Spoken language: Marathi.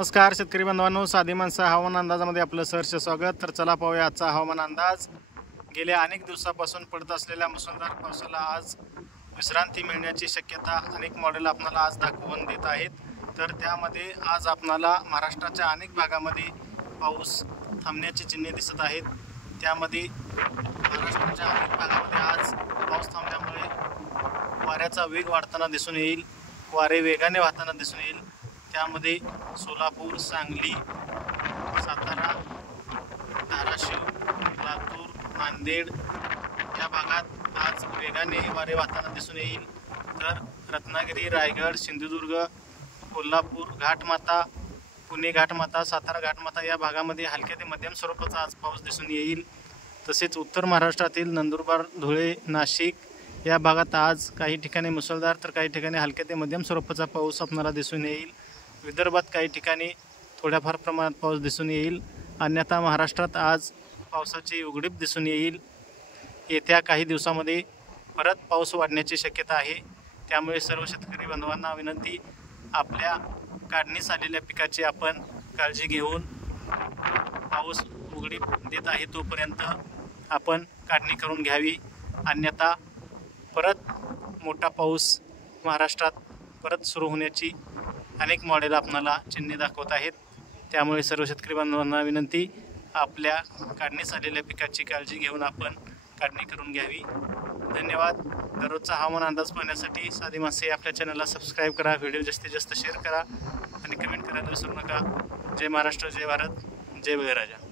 नमस्कार शेतकरी बांधवांनो, साधी माणसं हवामान अंदाजामध्ये आपलं सहर्ष स्वागत। तर चला पाहूया आजचा हवामान अंदाज। गेल्या अनेक दिवसापासून पडत असलेल्या मुसळधार पावसाला आज विश्रांती मिळण्याची शक्यता अनेक मॉडेल आपल्याला आज दाखवून देत आहेत। तर त्यामध्ये आज आपल्याला महाराष्ट्राच्या अनेक भागामध्ये पाऊस थांबण्याची चिन्हे दिसत आहेत। त्यामध्ये महाराष्ट्राच्या अनेक भागामध्ये आज पाऊस थांबल्यामुळे वाऱ्याचा वेग वाढताना दिसून येईल, वारे वेगाने वाहताना दिसून येईल। त्यामध्ये सोलापूर, सांगली, सातारा, धाराशिव, लातूर, नांदेड या भागात आज वेगाने वारे वाहताना दिसून येईल। तर रत्नागिरी, रायगड, सिंधुदुर्ग, कोल्हापूर घाटमाता, पुणे घाटमाता, सातारा घाटमाता या भागामध्ये हलक्या ते मध्यम स्वरूपाचा आज पाऊस दिसून येईल। तसेच उत्तर महाराष्ट्रातील नंदुरबार, धुळे, नाशिक या भागात आज काही ठिकाणी मुसळधार तर काही ठिकाणी हलक्या ते मध्यम स्वरूपाचा पाऊस आपल्याला दिसून येईल। विदर्भात काही ठिकाणी थोड्याफार प्रमाणात पाऊस दिसून येईल। अन्यथा महाराष्ट्रात आज पावसाची उघडीप दिसून येईल। येत्या काही दिवसांमध्ये परत पाऊस वाढण्याची शक्यता आहे। त्यामुळे सर्व शेतकरी बांधवांना विनंती, आपल्या काढणीस आलेल्या पिकाची आपण काळजी घेऊन पाऊस उघडीप देत आहे तोपर्यंत आपण काढणी करून घ्यावी। अन्यथा परत मोठा पाऊस महाराष्ट्रात परत सुरू होण्याची अनेक मॉडेल आपल्याला चिन्हे दाखवत आहेत। त्यामुळे सर्व शेतकरी बांधवांना विनंती, आपल्या काढणीस आलेल्या पिकाची काळजी घेऊन आपण काढणी करून घ्यावी। धन्यवाद। दररोजचा हवामान अंदाज पाहण्यासाठी साधी माणसे आपल्या चॅनलला सबस्क्राईब करा, व्हिडिओ जास्तीत जास्त शेअर करा आणि कमेंट करायला विसरू नका। जय महाराष्ट्र, जय भारत, जय बळीराजा।